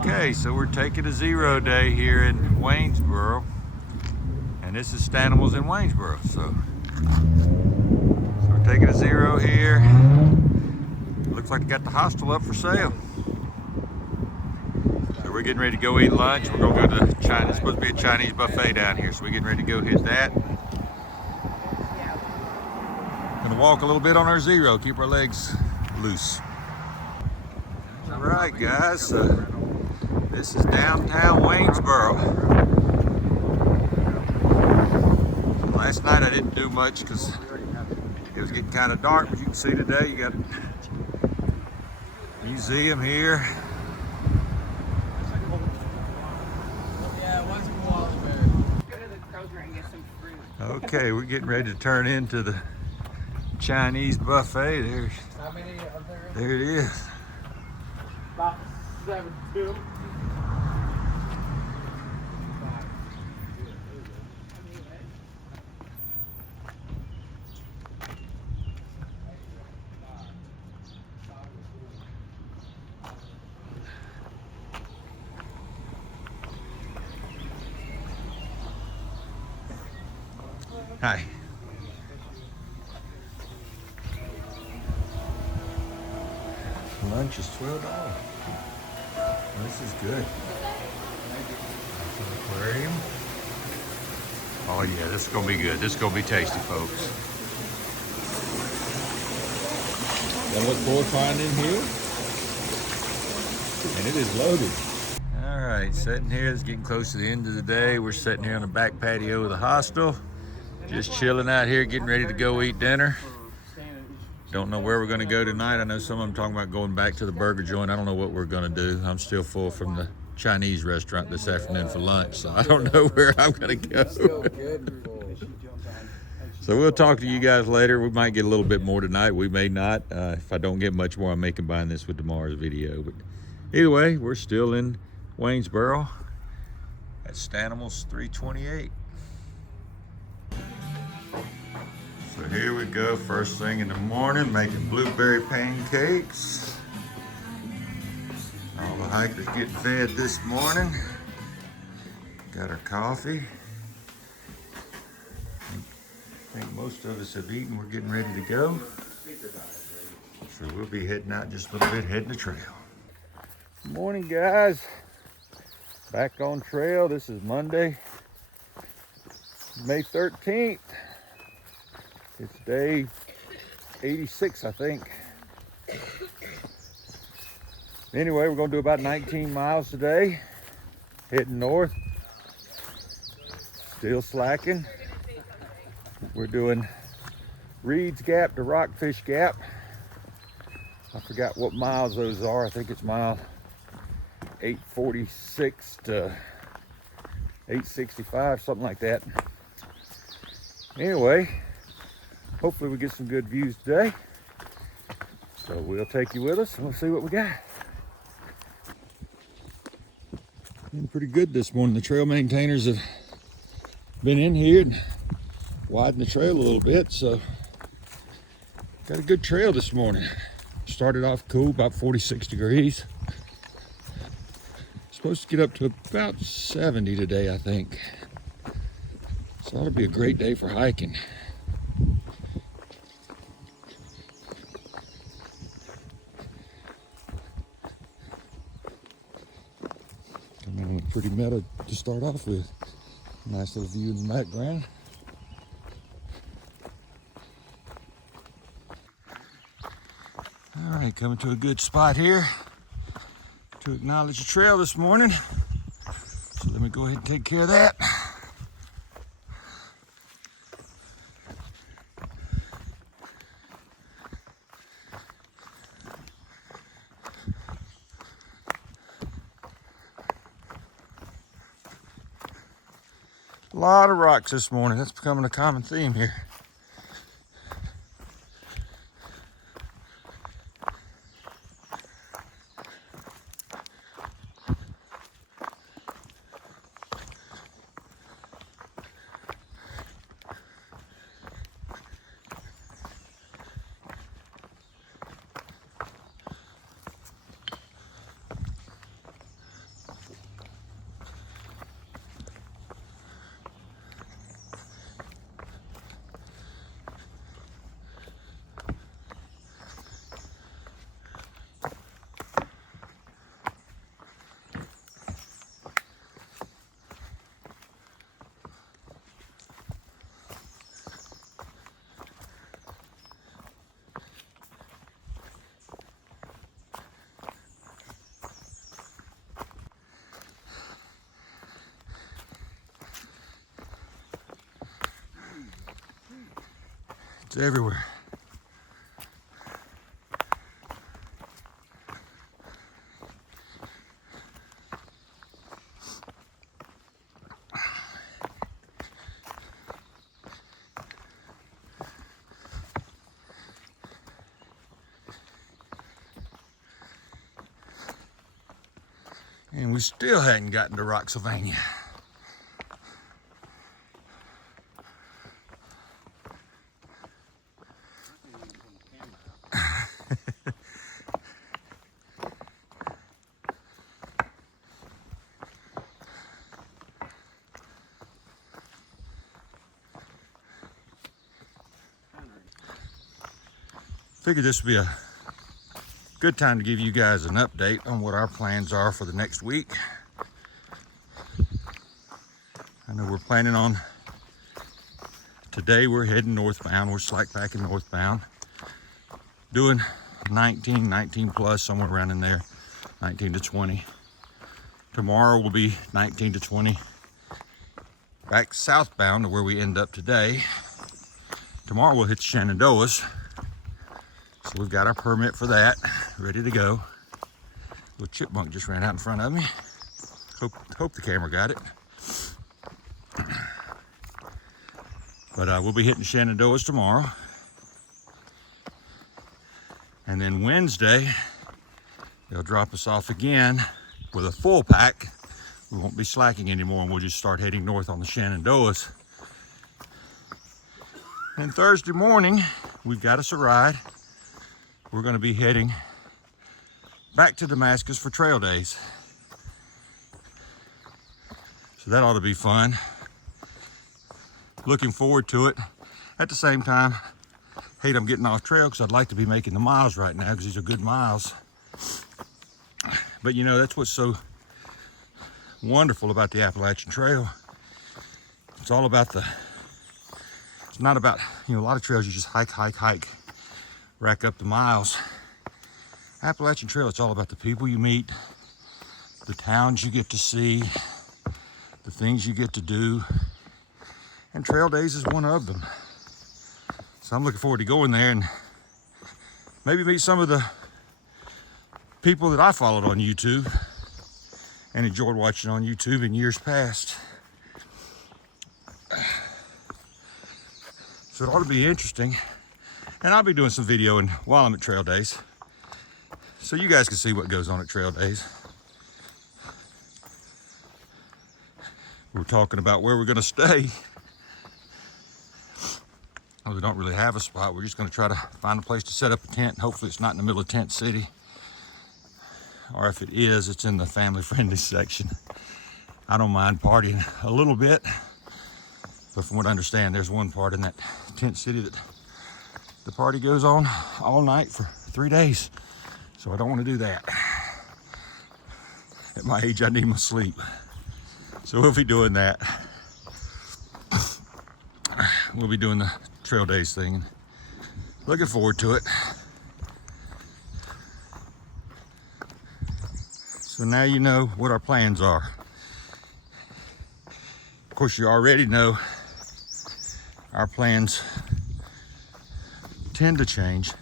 Okay, so we're taking a zero day here in Waynesboro, and this is Stanimals in Waynesboro. So we're taking a zero here. Looks like they got the hostel up for sale. So we're getting ready to go eat lunch. We're gonna go to China. It's supposed to be a Chinese buffet down here, so we're getting ready to go hit that. Gonna walk a little bit on our zero, keep our legs loose. All right, guys. So this is downtown Waynesboro. Last night I didn't do much because it was getting kind of dark, but you can see today you got a museum here. Okay, we're getting ready to turn into the Chinese buffet. There it is. About 7-2. Hi. Lunch is $12. This is good. Aquarium. Oh yeah, this is gonna be good. This is gonna be tasty, folks. That what we're finding here, and it is loaded. All right, sitting here. It's getting close to the end of the day. We're sitting here on the back patio of the hostel, just chilling out here, getting ready to go eat dinner. Don't know where we're gonna go tonight. I know some of them talking about going back to the burger joint. I don't know what we're gonna do. I'm still full from the Chinese restaurant this afternoon for lunch, so I don't know where I'm gonna go. So we'll talk to you guys later. We might get a little bit more tonight. We may not. If I don't get much more, I may combine this with tomorrow's video. But either way, we're still in Waynesboro at Stanimals 328. So here we go, first thing in the morning, making blueberry pancakes. All the hikers getting fed this morning. Got our coffee. I think most of us have eaten. We're getting ready to go. So we'll be heading out just a little bit, heading the trail. Good morning, guys. Back on trail. This is Monday, May 13th. It's day 86, I think. Anyway, we're gonna do about 19 miles today, heading north. Still slacking. We're doing Reed's Gap to Rockfish Gap. I forgot what miles those are. I think it's mile 846 to 865, something like that. Anyway, hopefully we get some good views today. So we'll take you with us and we'll see what we got. Been pretty good this morning. The trail maintainers have been in here and widened the trail a little bit, so got a good trail this morning. Started off cool, about 46 degrees. Supposed to get up to about 70 today, I think. So that'll be a great day for hiking. Coming in with pretty meadow to start off with. Nice little view in the background. All right, coming to a good spot here to acknowledge the trail this morning. So let me go ahead and take care of that. A lot of rocks this morning. That's becoming a common theme here. It's everywhere. And we still hadn't gotten to Roxylvania. Figured this would be a good time to give you guys an update on what our plans are for the next week. I know we're planning on, today we're heading northbound. We're slack packing northbound, doing 19 plus, somewhere around in there, 19 to 20. Tomorrow will be 19 to 20, back southbound to where we end up today. Tomorrow we'll hit the Shenandoahs. So we've got our permit for that, ready to go. Little chipmunk just ran out in front of me. Hope the camera got it. But we'll be hitting Shenandoahs tomorrow. And then Wednesday, they'll drop us off again with a full pack. We won't be slacking anymore, and we'll just start heading north on the Shenandoahs. And Thursday morning, we've got us a ride. We're going to be heading back to Damascus for trail days. So that ought to be fun. Looking forward to it. At the same time, hate I'm getting off trail because I'd like to be making the miles right now because these are good miles. But you know, that's what's so wonderful about the Appalachian Trail. It's all about it's not about, you know, a lot of trails you just hike, rack up the miles. Appalachian Trail, it's all about the people you meet, the towns you get to see, the things you get to do, and trail days is one of them. So I'm looking forward to going there and maybe meet some of the people that I followed on YouTube and enjoyed watching on YouTube in years past. So it ought to be interesting. And I'll be doing some videoing while I'm at trail days, so you guys can see what goes on at trail days. We're talking about where we're going to stay. Well, we don't really have a spot. We're just going to try to find a place to set up a tent. Hopefully it's not in the middle of Tent City. Or if it is, it's in the family-friendly section. I don't mind partying a little bit, but from what I understand, there's one part in that Tent City that the party goes on all night for 3 days. So I don't want to do that. At my age, I need my sleep. So we'll be doing that. We'll be doing the trail days thing. Looking forward to it. So now you know what our plans are. Of course, you already know our plans tend to change.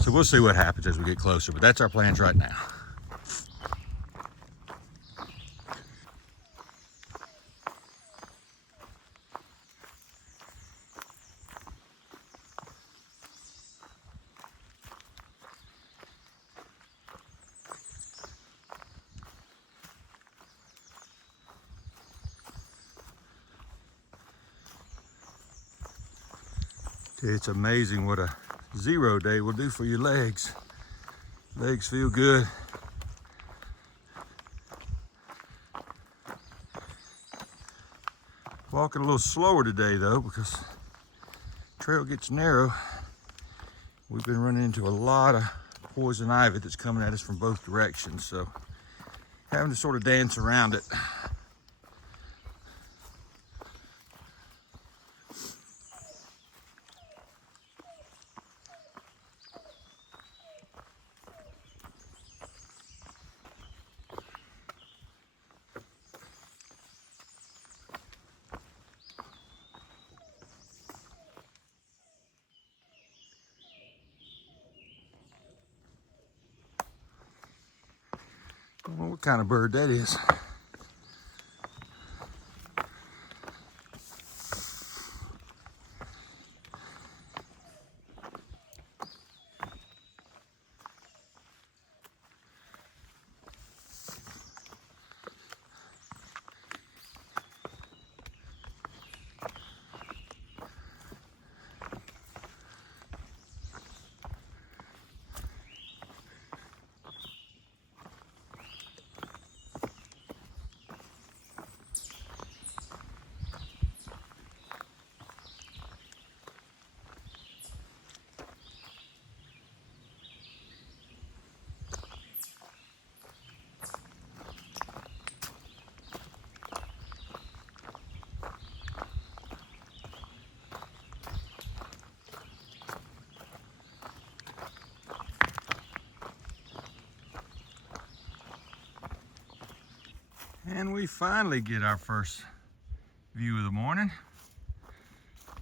So we'll see what happens as we get closer, but that's our plans right now. It's amazing what a 0 day will do for your legs. Legs feel good. Walking a little slower today though, because the trail gets narrow. We've been running into a lot of poison ivy that's coming at us from both directions, so having to sort of dance around it. Don't know what kind of bird that is. And we finally get our first view of the morning.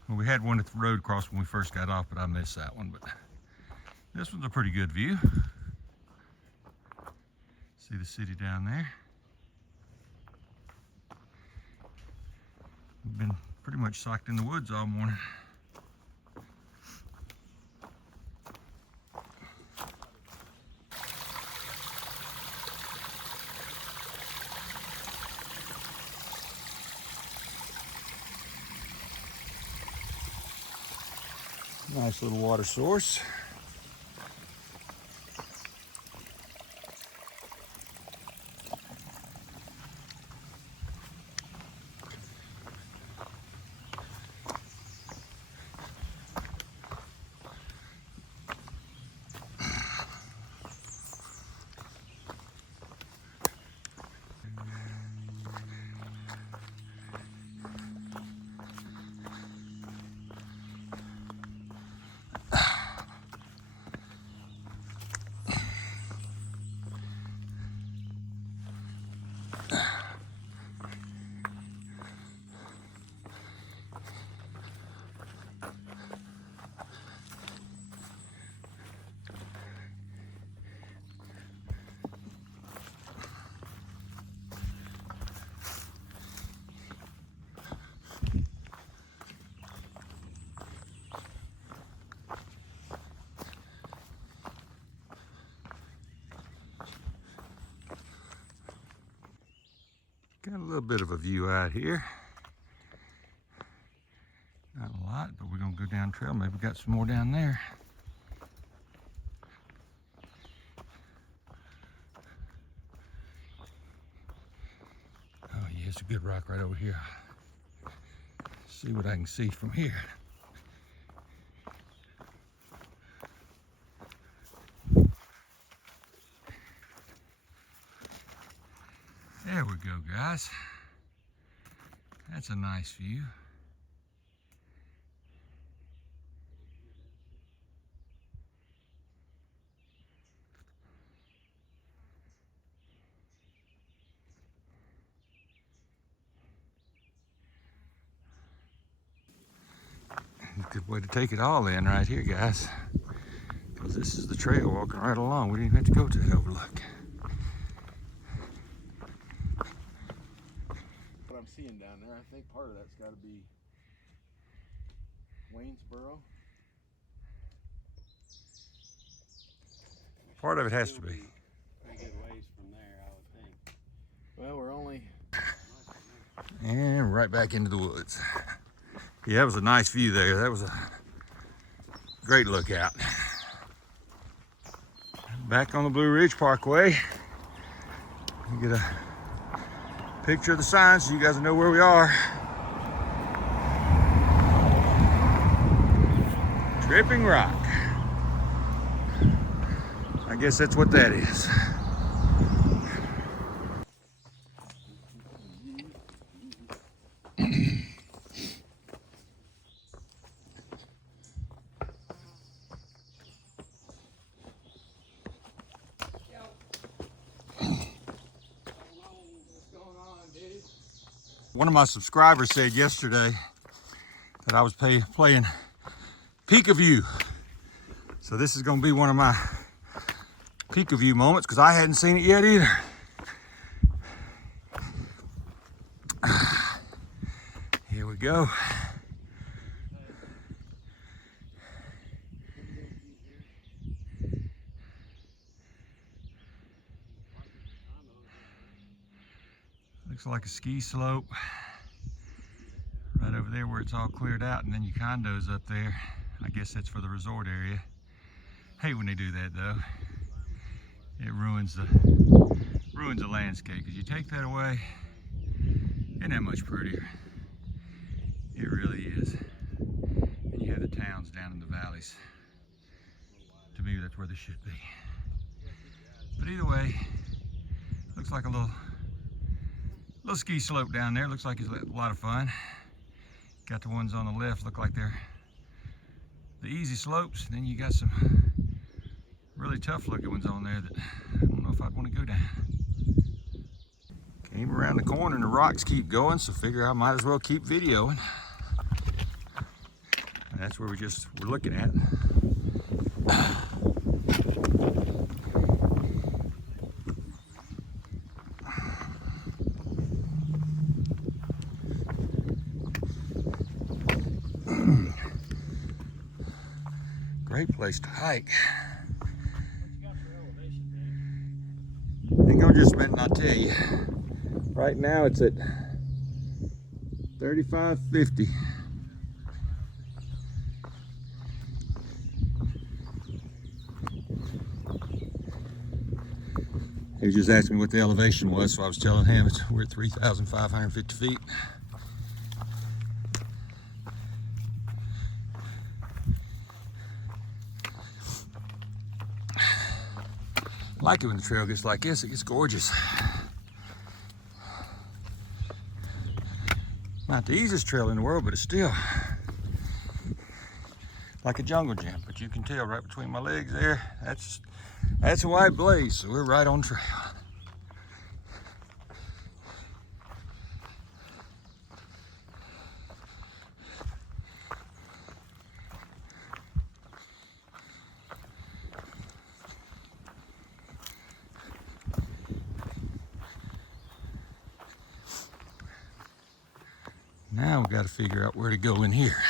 Well, we had one at the road cross when we first got off, but I missed that one. But this one's a pretty good view. See the city down there. We've been pretty much socked in the woods all morning. Nice little water source. Got a little bit of a view out here. Not a lot, but we're gonna go down trail. Maybe we got some more down there. Oh yeah, it's a good rock right over here. See what I can see from here. There we go, guys. That's a nice view. Good way to take it all in right here, guys. Because this is the trail walking right along. We didn't even have to go to the overlook. What I'm seeing down there, I think part of that's got to be Waynesboro. Part of it has to be. Pretty good ways from there, I would think. Well, we're only... And right back into the woods. Yeah, that was a nice view there. That was a great lookout. Back on the Blue Ridge Parkway. You get a picture of the sign so you guys know where we are. Dripping Rock. I guess that's what that is. One of my subscribers said yesterday that I was playing Peek of View. So this is gonna be one of my Peek of View moments because I hadn't seen it yet either. go. Looks like a ski slope right over there where it's all cleared out, and then your condos up there. I guess that's for the resort area. Hate when they do that though. It ruins the landscape, because you take that away, isn't that much prettier? It really is. And you have the towns down in the valleys. To me, that's where they should be. But either way, looks like a little ski slope down there. Looks like it's a lot of fun. Got the ones on the left look like they're the easy slopes. Then you got some really tough looking ones on there that I don't know if I'd want to go down. Came around the corner and the rocks keep going, so figure I might as well keep videoing. And that's where we're looking at. Great place to hike. Ain't gonna just a minute, I'll tell you. Right now it's at 35.50. He was just asking me what the elevation was, so I was telling him we're at 3,550 feet. I like it when the trail gets like this. It gets gorgeous. Not the easiest trail in the world, but it's still like a jungle gym. But you can tell right between my legs there, that's a white blaze, so we're right on trail. Now we got to figure out where to go in here.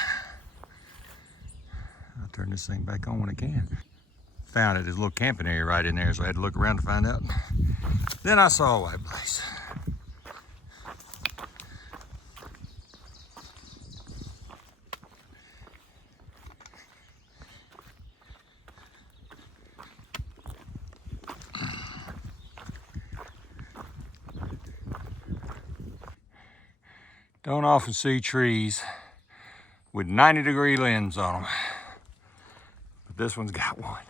I'll turn this thing back on when I can. Found it, there's a little camping area right in there, so I had to look around to find out. Then I saw a white blaze. Don't often see trees with 90-degree limbs on them, but this one's got one.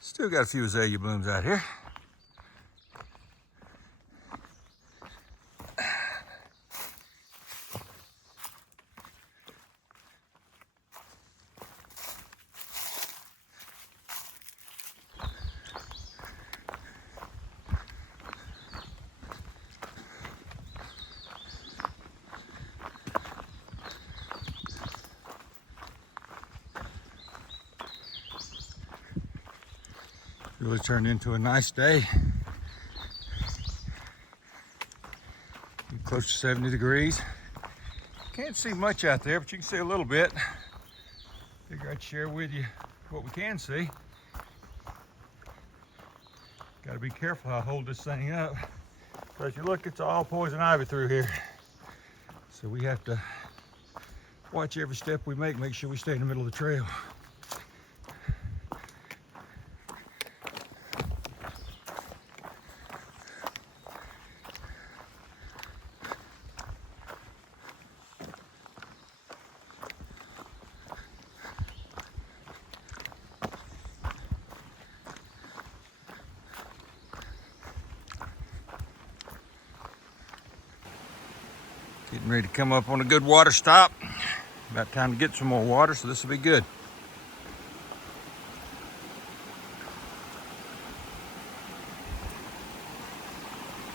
Still got a few azalea blooms out here. Really turned into a nice day. Close to 70 degrees. Can't see much out there, but you can see a little bit. Figure I'd share with you what we can see. Got to be careful how I hold this thing up. But if you look, it's all poison ivy through here. So we have to watch every step we make sure we stay in the middle of the trail. Getting ready to come up on a good water stop. About time to get some more water, so this will be good.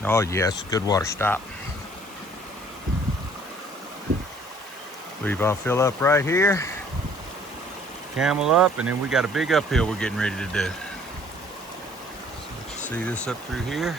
Oh yes, good water stop. We've all fill up right here. Camel up, and then we got a big uphill we're getting ready to do. So let you see this up through here.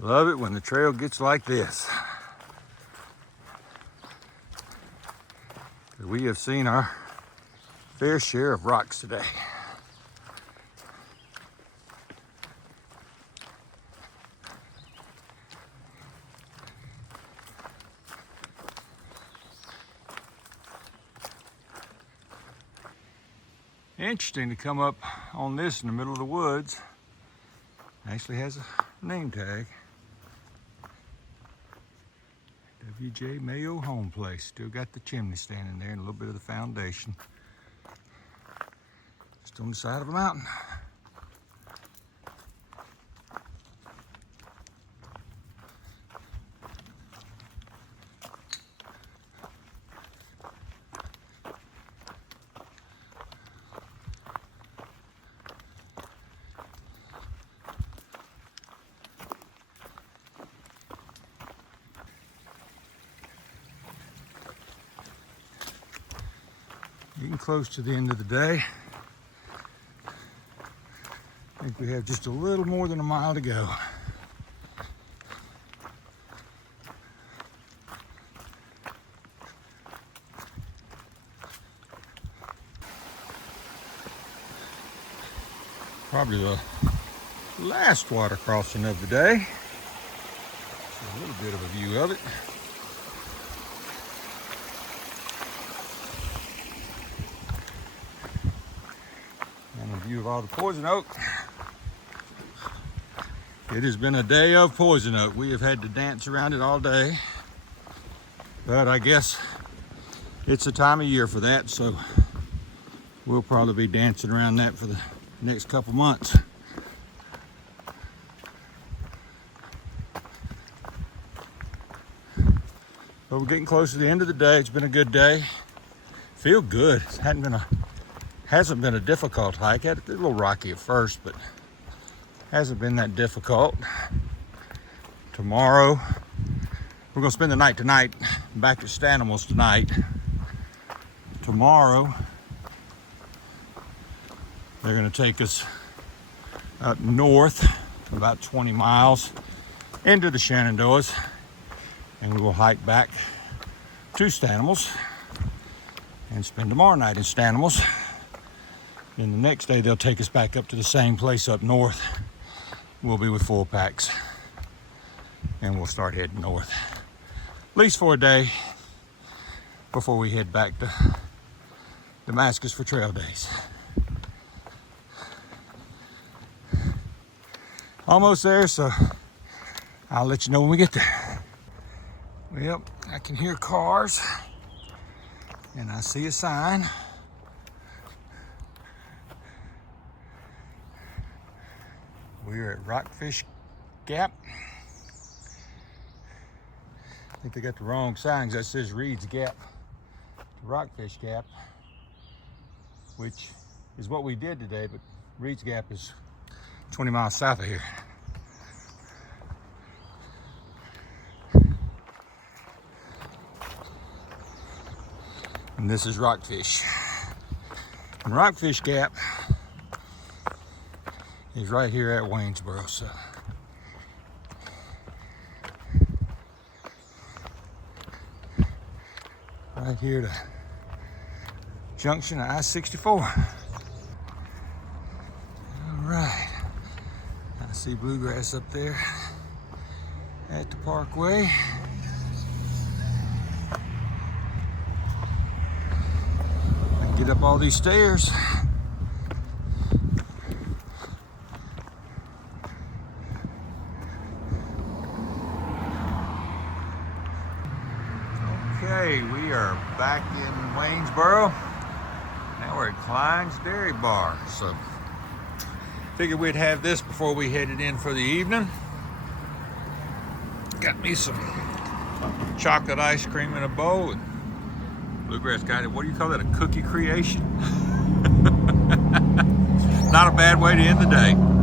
Love it when the trail gets like this. We have seen our fair share of rocks today. Interesting to come up on this in the middle of the woods. Actually has a name tag. W.J. Mayo Home Place. Still got the chimney standing there and a little bit of the foundation. Just on the side of a mountain. Getting close to the end of the day. I think we have just a little more than a mile to go. Probably the last water crossing of the day. So a little bit of a view of it. View of all the poison oak. It has been a day of poison oak. We have had to dance around it all day, but I guess it's the time of year for that, so we'll probably be dancing around that for the next couple months. But we're getting close to the end of the day. It's been a good day. Feel good. It hasn't been a difficult hike. It's a little rocky at first, but hasn't been that difficult. Tomorrow, we're gonna spend the night tonight, back at Stanimals tonight. Tomorrow, they're gonna take us up north, about 20 miles into the Shenandoahs, and we will hike back to Stanimals and spend tomorrow night in Stanimals. Then the next day they'll take us back up to the same place up north. We'll be with full packs and we'll start heading north. At least for a day before we head back to Damascus for trail days. Almost there, so I'll let you know when we get there. Well, I can hear cars and I see a sign. We're at Rockfish Gap. I think they got the wrong signs. That says Reed's Gap to Rockfish Gap, which is what we did today, but Reed's Gap is 20 miles south of here. And this is Rockfish. And Rockfish Gap is right here at Waynesboro, so right here to junction of I-64. All right, I see bluegrass up there at the parkway. I can get up all these stairs. are back in Waynesboro. Now we're at Klein's Dairy Bar. So figured we'd have this before we headed in for the evening. Got me some chocolate ice cream in a bowl. And Bluegrass got it. What do you call that? A cookie creation? Not a bad way to end the day.